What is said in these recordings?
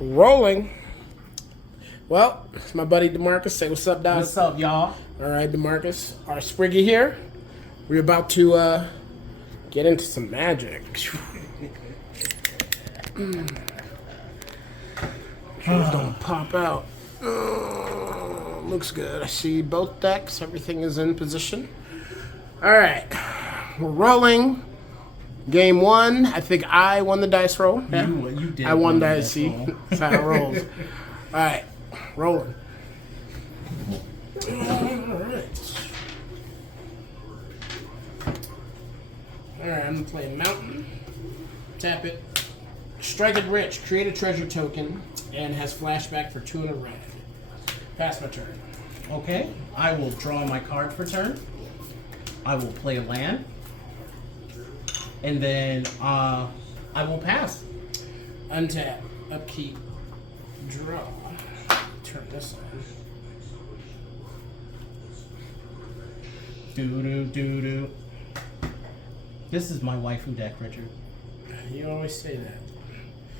Rolling. Well, it's my buddy DeMarcus. Say what's up, dog. What's up, y'all? All right, DeMarcus. Rspriggie here. We're about to get into some magic. Don't pop out. Looks good. I see both decks. Everything is in position. All right. We're rolling. Game one. I think I won the dice roll. Yeah? You did. I won dice. See, that's how it rolls. All right. Rolling. All right. All right. I'm gonna play Mountain. Tap it. Strike it rich. Create a treasure token and has flashback for 2 in a red. Pass my turn. Okay. I will draw my card for turn. I will play a land. And then I will pass. Untap. Upkeep. Draw. Turn this on. Doo-doo-doo-doo. This is my waifu deck, Richard. You always say that.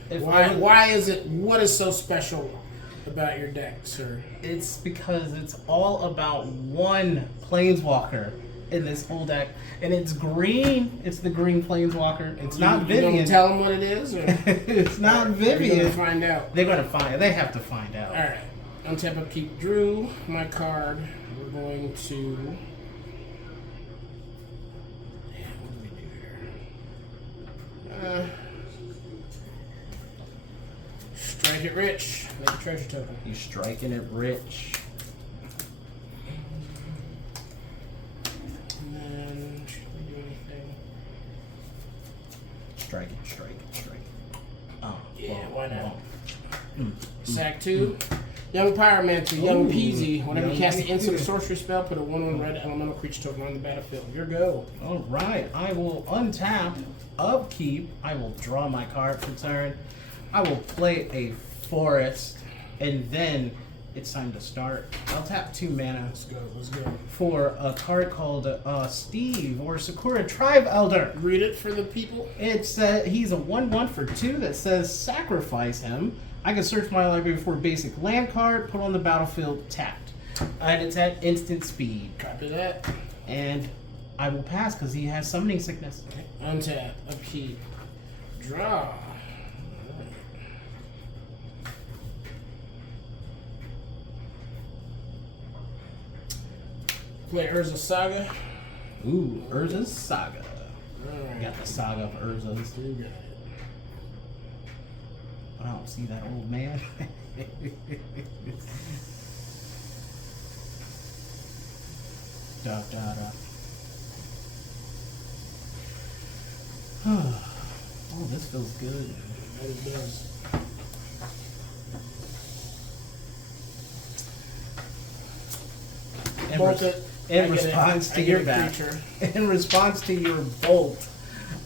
If Why is it? What is so special about your deck, sir? It's because it's all about one planeswalker in this whole deck, and it's green. It's the green planeswalker. It's not Vivian. You gonna tell them what it is, or it's not Vivian. You're gonna find out. They're gonna find. They have to find out. All right. Untap, upkeep, drew my card. We're going to. What do we do here? Strike it rich. Make a treasure token. You striking it rich. And then, should we do anything? Strike it. Oh, Yeah, well, why not? well. Sack 2. Young Pyromancer, Young Ooh, Peasy. Whenever you Young cast an instant or Peasy. sorcery spell, put a 1/1 red elemental creature token on the battlefield. Your go. All right, I will untap, upkeep. I will draw my card for turn. I will play a forest, and then it's time to start. I'll tap 2 mana Let's go. for a card called Steve or Sakura Tribe Elder. Read it for the people. It's he's a 1/1 for 2 that says sacrifice him. I can search my library for a basic land card, put on the battlefield, tapped, and it's at instant speed. Copy that. And I will pass because he has summoning sickness. Untap, upkeep, draw. Play Urza Saga. Ooh, Urza's Saga. Alright. Got the Saga of Urza's. You got it. I don't see that old man. Da da da. Oh, this feels good. That it does. Bolt it. I In get response it. to I your get a back, creature. in response to your bolt,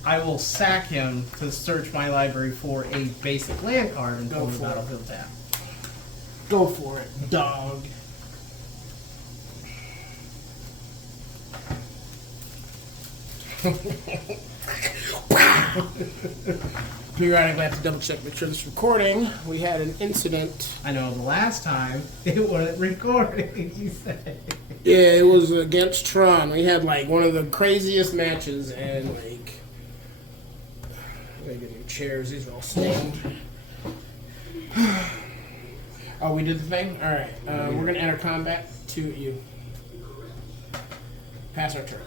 I will sack him to search my library for a basic land card and Go pull the for it. battlefield tap. Go for it, dog. Periodically, I have to double check, make sure this recording. We had an incident. I know the last time it wasn't recording. You said. Yeah, it was against Tron. We had like one of the craziest matches, and like, I gotta get new chairs. These are all stained. Oh, we did the thing. All right, we're gonna enter combat to you. Pass our turn.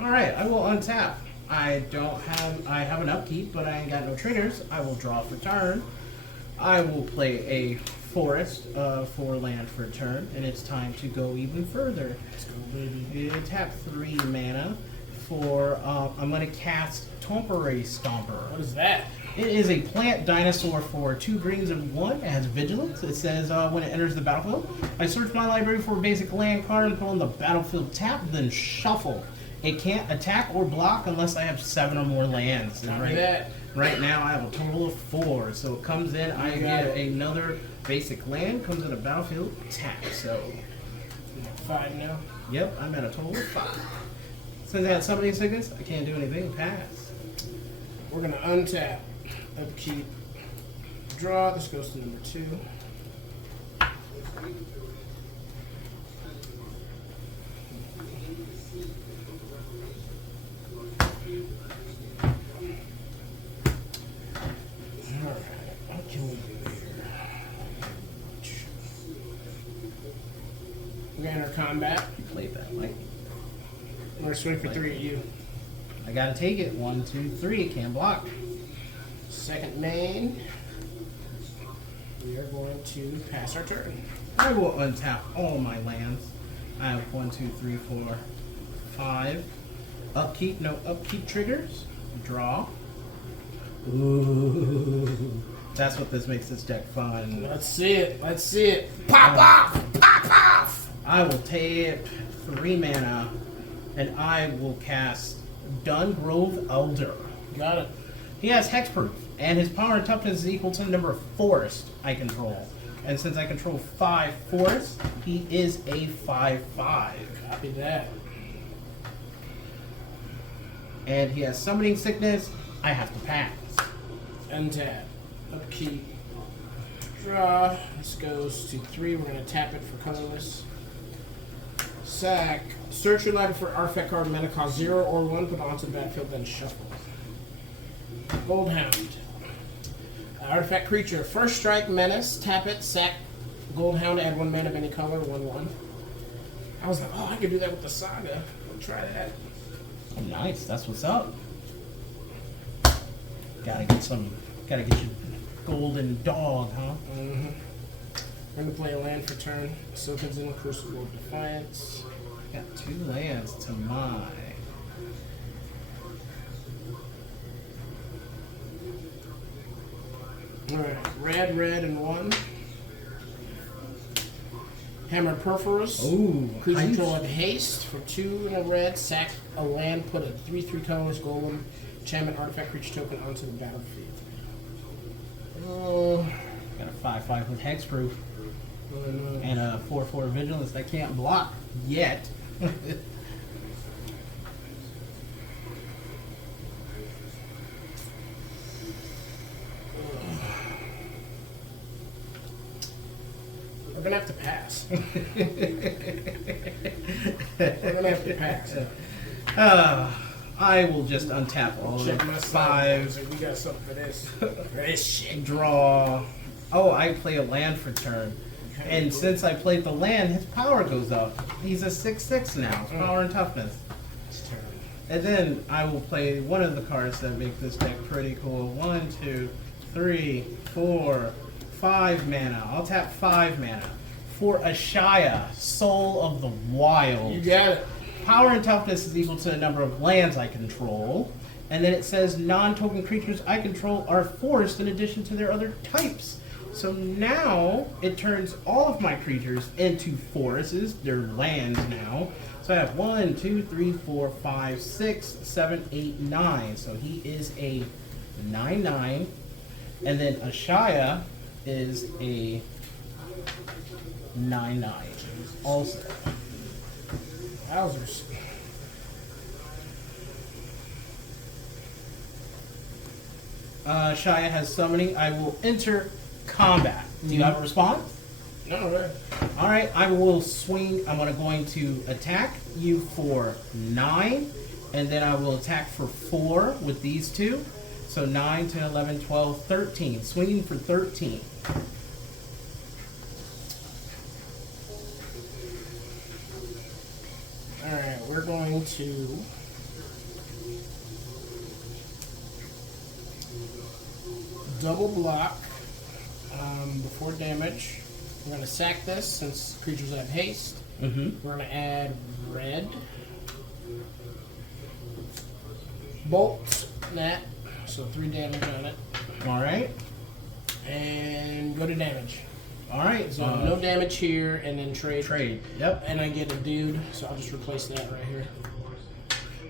All right, I will untap. I have an upkeep, but I ain't got no triggers. I will draw for turn. I will play a forest for land for a turn, and it's time to go even further. Let's go, baby. You tap 3 mana for. I'm going to cast Temporary Stomper. What is that? It is a plant dinosaur for 2 greens and 1. It has vigilance. It says when it enters the battlefield, I search my library for a basic land card and put on the battlefield tap, then shuffle. It can't attack or block unless I have 7 or more lands. And Copy that. right now I have a total of 4. So it comes in, I You got get it. another basic land, comes in a battlefield tap. So, We got 5 now. yep, I'm at a total of 5. Since I had summoning sickness, I can't do anything. Pass. We're gonna untap, upkeep, draw. This goes to number 2. Alright, what can we do here? We're gonna enter combat. You played that, Mike. We're gonna swing for 3 at you. I gotta take it. 1, 2, 3. Can't block. Second main. We are going to pass our turn. I will untap all my lands. I have 1, 2, 3, 4, 5. Upkeep, no upkeep triggers. Draw. Ooh. That's what this makes this deck fun. Let's see it. Let's see it. Pop off! Pop off! I will tap 3 mana and I will cast Dungrove Elder. Got it. He has hexproof, and his power and toughness is equal to the number of forests I control. And since I control 5 forests, he is a 5/5. Copy that. And he has summoning sickness. I have to pass. Untap. Upkeep. Draw. This goes to 3. We're going to tap it for colorless. Sack. Search your library for artifact card mana cost 0 or 1. Put it onto the battlefield, then shuffle. Goldhound. Artifact creature. First strike, menace. Tap it. Sack. Goldhound. Add 1 mana of any color. 1/1. I was like, oh, I could do that with the Saga. We'll try that. Oh, nice. That's what's up. Gotta get your golden dog, huh? Mm-hmm. We're going to play a land for turn. Silken's in Crucible of Defiance. Got 2 lands to my. Alright, red, and 1. Hammer Perforus. Ooh, Creature nice. control at haste for 2 and a red. Sack a land, put a 3/3 colorless golem enchantment artifact creature token onto the battlefield. Oh, Got a 5/5 with hexproof no. and a 4/4 vigilance that can't block yet. We're gonna have to pass. We're gonna have to pass. I will just untap all Check of my 5. side. We got something for this. For this shit. Draw. Oh, I play a land for turn. And since I played the land, his power goes up. He's a 6/6 now. Power and toughness. It's turn. And then I will play one of the cards that make this deck pretty cool. 1, 2, 3, 4, 5 mana. I'll tap 5 mana for Ashaya, Soul of the Wild. You got it. Power and toughness is equal to the number of lands I control. And then it says non-token creatures I control are forced in addition to their other types. So now it turns all of my creatures into forests. They're lands now. So I have 1, 2, 3, 4, 5, 6, 7, 8, 9. So he is a 9/9. And then Ashaya is a 9/9 also. Wowzers. Shia has summoning. I will enter combat. Do you have a response? No, right. Alright, I will swing. I'm going to attack you for 9, and then I will attack for 4 with these 2. So 9, 10, 11, 12, 13. Swinging for 13. Alright, we're going to double block before damage. We're going to sack this since creatures have haste. Mm-hmm. We're going to add red. Bolt that, so 3 damage on it. Alright. And go to damage. Alright, So no damage here, and then trade. trade. Yep. And I get a dude, so I'll just replace that right here.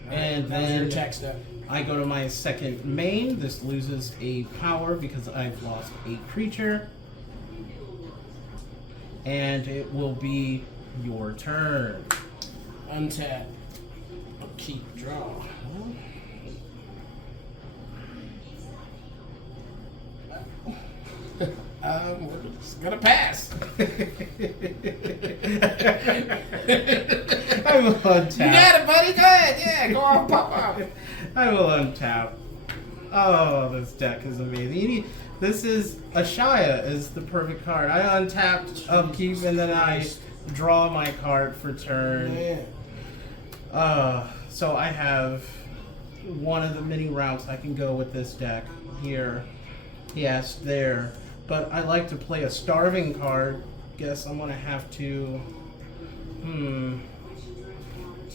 And that was your then attack step. I go to my second main. This loses a power because I've lost a creature. And it will be your turn. Untap. Upkeep. Draw. We're just gonna pass. I will untap. You got it, buddy. Go ahead. Yeah, go on, pop off. I will untap. Oh, this deck is amazing. This is Ashaya is the perfect card. I untapped upkeep and then I draw my card for turn. So I have one of the many routes I can go with this deck here. Yes, there. But I like to play a starving card. Guess I'm gonna have to 2,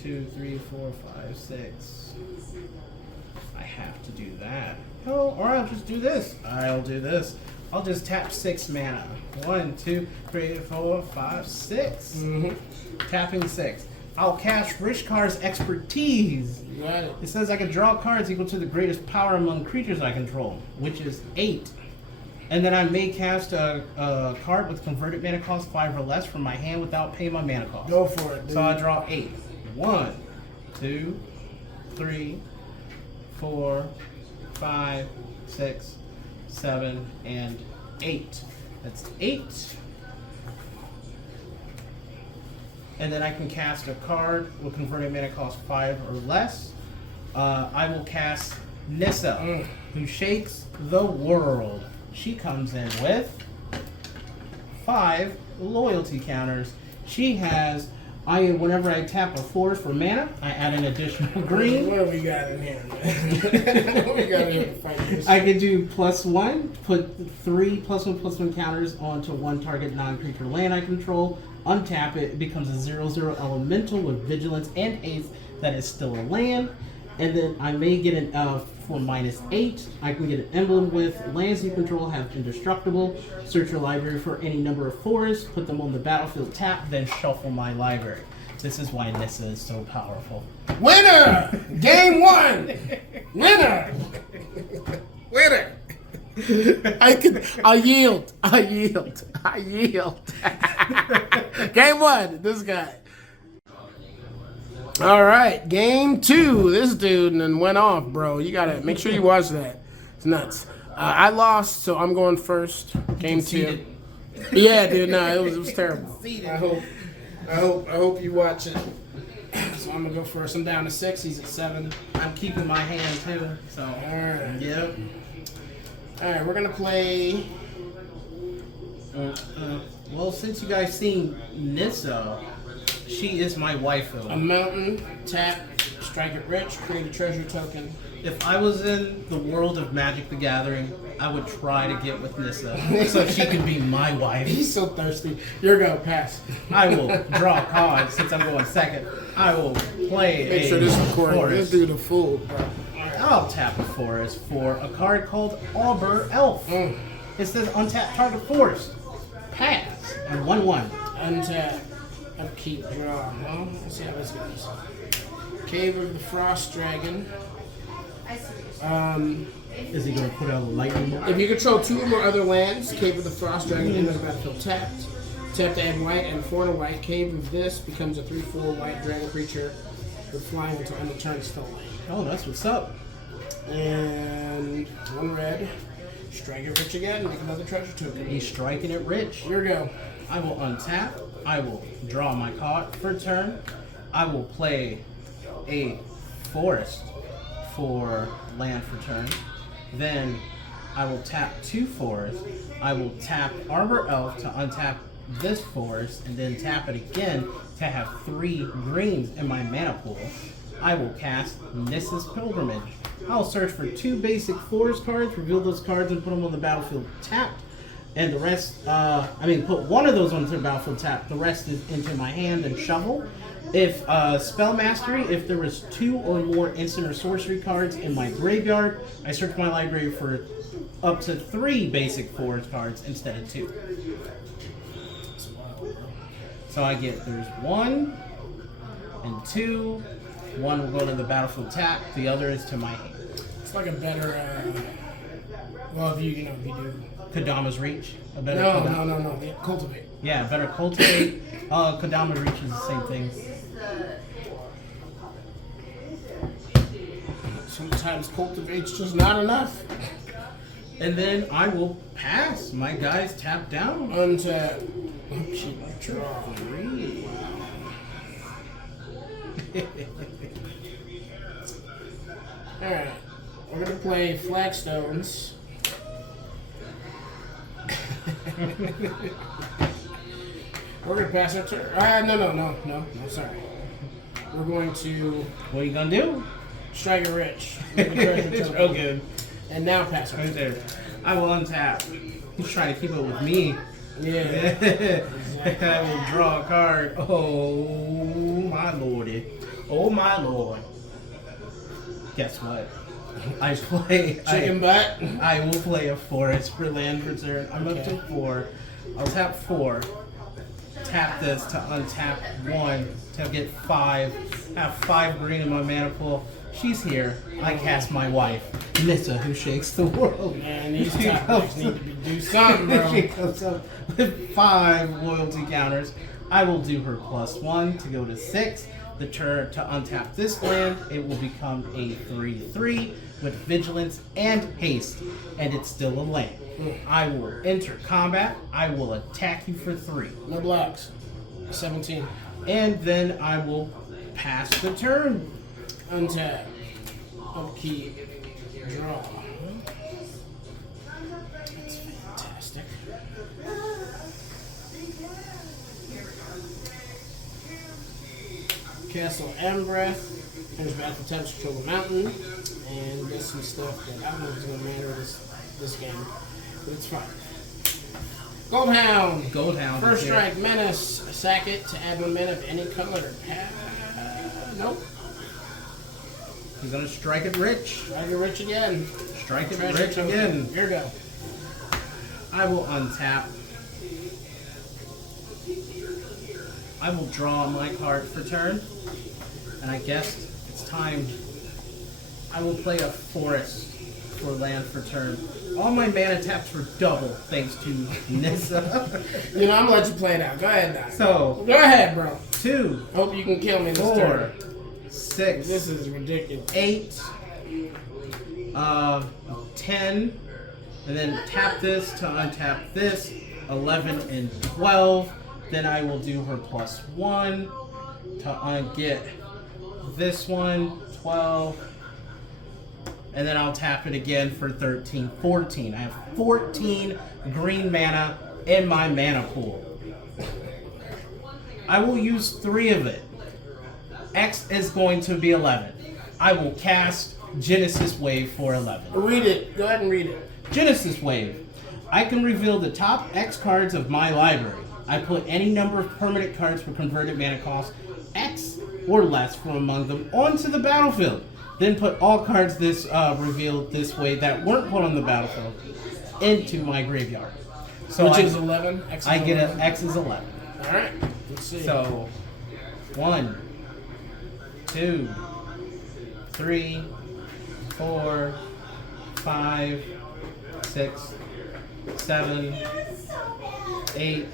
3, 4, 5, 6. I have to do that. Oh, or I'll just do this. I'll do this. I'll just tap 6 mana. 1, 2, 3, 4, 5, 6. Tapping 6. I'll cast Rishkar's Expertise. Got it. It says I can draw cards equal to the greatest power among creatures I control, which is 8. And then I may cast a card with converted mana cost 5 or less from my hand without paying my mana cost. Go for it, dude. So I draw 8. 1, 2, 3, 4, 5, 6, 7, and 8. That's 8. And then I can cast a card with converted mana cost 5 or less. I will cast Nissa, who shakes the world. She comes in with 5 loyalty counters. She has, whenever I tap a forest for mana, I add an additional green. What do we got in here, man? What we got in here to fight this? I can do +1, put 3 +1/+1 counters onto one target non-creature land I control. Untap it, it becomes a 0/0 elemental with vigilance and haste that is still a land. And then I may get an for -8. I can get an emblem with lands you control have indestructible. Search your library for any number of forests, put them on the battlefield tap, then shuffle my library. This is why Nissa is so powerful. Winner! Game 1! Winner! Winner! I yield. Game 1, this guy. All right, game 2. This dude and went off, bro. You gotta make sure you watch that. It's nuts. I lost, so I'm going first. Game 2. Yeah, dude. No, it was terrible. I hope you watch it. So I'm gonna go first. I'm down to 6. He's at 7. I'm keeping my hand too. So All right. yep. All right, we're gonna play. Well, since you guys seen Nissa, she is my waifu. A mountain, tap, strike it rich, create a treasure token. If I was in the world of Magic the Gathering, I would try to get with Nissa so she could be my wife. He's so thirsty. You're gonna pass. I will draw a card since I'm going second. I will play Make sure this recording. This forest. dude a fool, bro. I'll tap a forest for a card called Arbor Elf. It says untap target forest. Pass. And 1/1. Untap. Upkeep, draw. Well, let's see how this goes. Cave of the Frost Dragon. Is he going to put out a lightning bolt? If you control 2 or more other lands, Cave of the Frost Dragon enters the battlefield tapped. Tap to add white and 4 and a white. Cave of this becomes a 3/4 white dragon creature with flying until end of turn still land. Oh, that's what's up. And 1 red. Strike it rich again. Make another treasure token. He's striking it rich. Here we go. I will untap. I will draw my card for turn. I will play a forest for land for turn. Then I will tap 2 forests. I will tap Arbor Elf to untap this forest and then tap it again to have 3 greens in my mana pool. I will cast Nissa's Pilgrimage. I'll search for 2 basic forest cards, reveal those cards, and put them on the battlefield tapped. And the rest, put one of those onto the battlefield tapped. The rest is into my hand and shuffle. If Spell Mastery, if there was 2 or more instant or sorcery cards in my graveyard, I search my library for up to 3 basic forest cards instead of 2. So I get, there's 1 and 2. 1 will go to the battlefield tap, the other is to my hand. It's like a better, if you do. Kodama's Reach. A better No. Yeah, cultivate. Yeah, better cultivate. Kodama's Reach is the same thing. Sometimes cultivate's just not enough. And then I will pass. My guys tap down. Untap. Draw. 3. Alright. We're going to play Flagstones. We're going to pass our turn. No, sorry. We're going to... What are you going to do? Strike a rich. Oh, good. And now pass our Right turn. there. I will untap. He's trying to keep up with me. Yeah. I will draw a card. Oh, my lordy. Oh, my lord. Guess what? I play... Chicken butt. I will play a forest for land for turn. I'm up to 4. I'll tap 4. Tap this to untap 1 to get 5. Have 5 green in my mana pool. She's here. I cast my wife, Nissa, who shakes the world. Man, these top decks need to do something, bro. She comes up with 5 loyalty counters. I will do her +1 to go to 6. The turn to untap this land, it will become a 3/3 with vigilance and haste, and it's still a land. I will enter combat. I will attack you for 3. No blocks. 17. And then I will pass the turn. Untap. Upkeep. Draw. That's fantastic. Castle Ambreath. There's battle taps control the mountain. And there's some stuff that I don't know if it's going to matter this game. But it's fine. Goldhound. Goldhound. First strike, menace. Sack it to add 1 mana of any color. Nope. He's gonna strike it rich. Strike it rich again. Strike it Treasure rich token. again. Here we go. I will untap. I will draw my card for turn. And I guess it's time. I will play a forest for land for turn. All my mana taps were double thanks to Nissa. You know, I'm gonna let you play it out. Go ahead now. So, Go ahead, bro. 2, Hope you can kill me this 4, turn. 6, This is ridiculous. 8, 10, and then tap this to untap this, 11 and 12. Then I will do her +1 to get this one, 12, and then I'll tap it again for 13, 14. I have 14 green mana in my mana pool. I will use 3 of it. X is going to be 11. I will cast Genesis Wave for 11. Read it. Go ahead and read it. Genesis Wave. I can reveal the top X cards of my library. I put any number of permanent cards with converted mana cost X or less from among them onto the battlefield. Then put all cards this revealed this way that weren't put on the battlefield into my graveyard. So Which is 11? X is I get 11. an X is 11. Alright. Let's see. So 1, 2, 3, 4, 5, 6, 7, 8,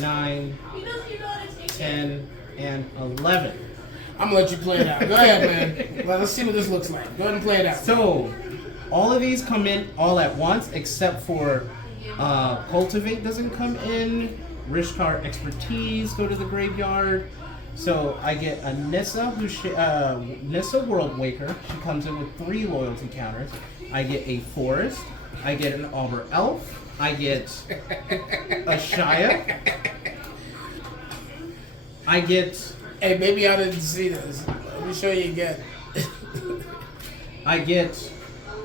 9, 10, and 11. I'm gonna let you play it out. Go ahead, man. Let's see what this looks like. Go ahead and play it out. So, all of these come in all at once, except for Cultivate doesn't come in. Rishkar Expertise go to the graveyard. So I get a Nissa, Nissa World Waker. She comes in with 3 loyalty counters. I get a Forest. I get an Auber Elf. I get a Shia. I get... Hey, maybe I didn't see this. Let me show you again. I get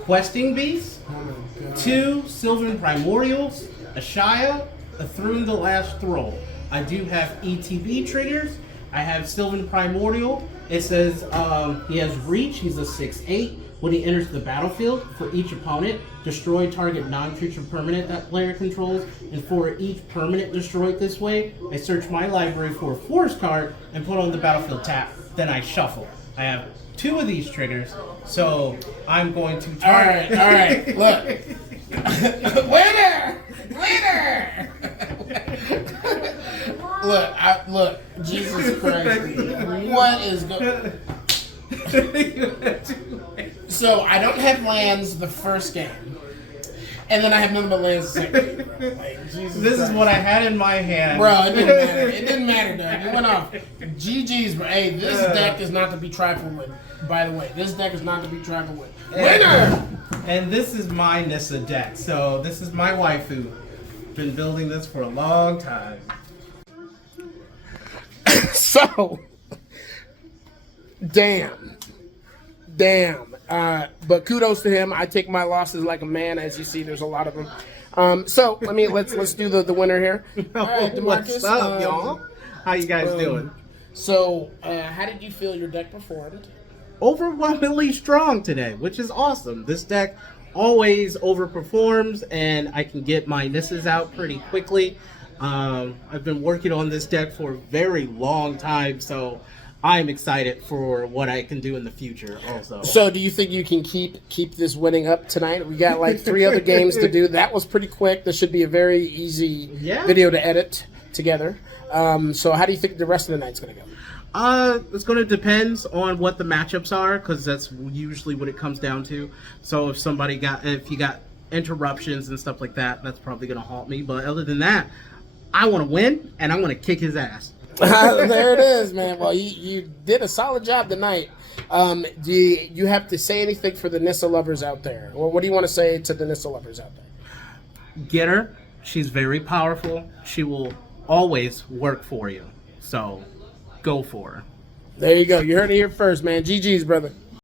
Questing Beast, Oh my god. 2 Sylvan Primordials, a Shia, a Thrune the Last Thrall. I do have ETB triggers. I have Sylvan Primordial. It says he has Reach. He's a 6/8. When he enters the battlefield, for each opponent, destroy target non-creature permanent that player controls. And for each permanent destroyed this way, I search my library for a force card and put on the battlefield tap. Then I shuffle. I have 2 of these triggers, so I'm going to target. All right. Look. Winner! Winner! Look. Jesus Christ. What is going? So I don't have lands the first game. and then I have nothing but lands to sack, bro. Like, Jesus This is Christ. what I had in my hand. Bro, it didn't matter. It didn't matter, dog. You went off. GG's, bro. Hey, this deck is not to be trifled with. By the way, this deck is not to be trifled with. Winner! And this is my Nissa deck. So this is my waifu. Been building this for a long time. So, damn. But kudos to him. I take my losses like a man. As you see, there's a lot of them. So let's do the winner here. All right, DeMarcus, What's up, y'all? How you guys doing? So, how did you feel your deck performed? Overwhelmingly strong today, which is awesome. This deck always overperforms, and I can get my Nissas out pretty quickly. I've been working on this deck for a very long time, so I'm excited for what I can do in the future also. So do you think you can keep this winning up tonight? We got like 3 other games to do. That was pretty quick. This should be a very easy video to edit together. So how do you think the rest of the night's going to go? It's going to depend on what the matchups are, because that's usually what it comes down to. So if you got interruptions and stuff like that, that's probably going to halt me. But other than that, I want to win, and I'm going to kick his ass. There it is, man. Well, you did a solid job tonight. Do you have to say anything for the Nissa lovers out there? Or what do you want to say to the Nissa lovers out there? Get her. She's very powerful. She will always work for you. So go for her. There you go. You heard it here first, man. GG's, brother.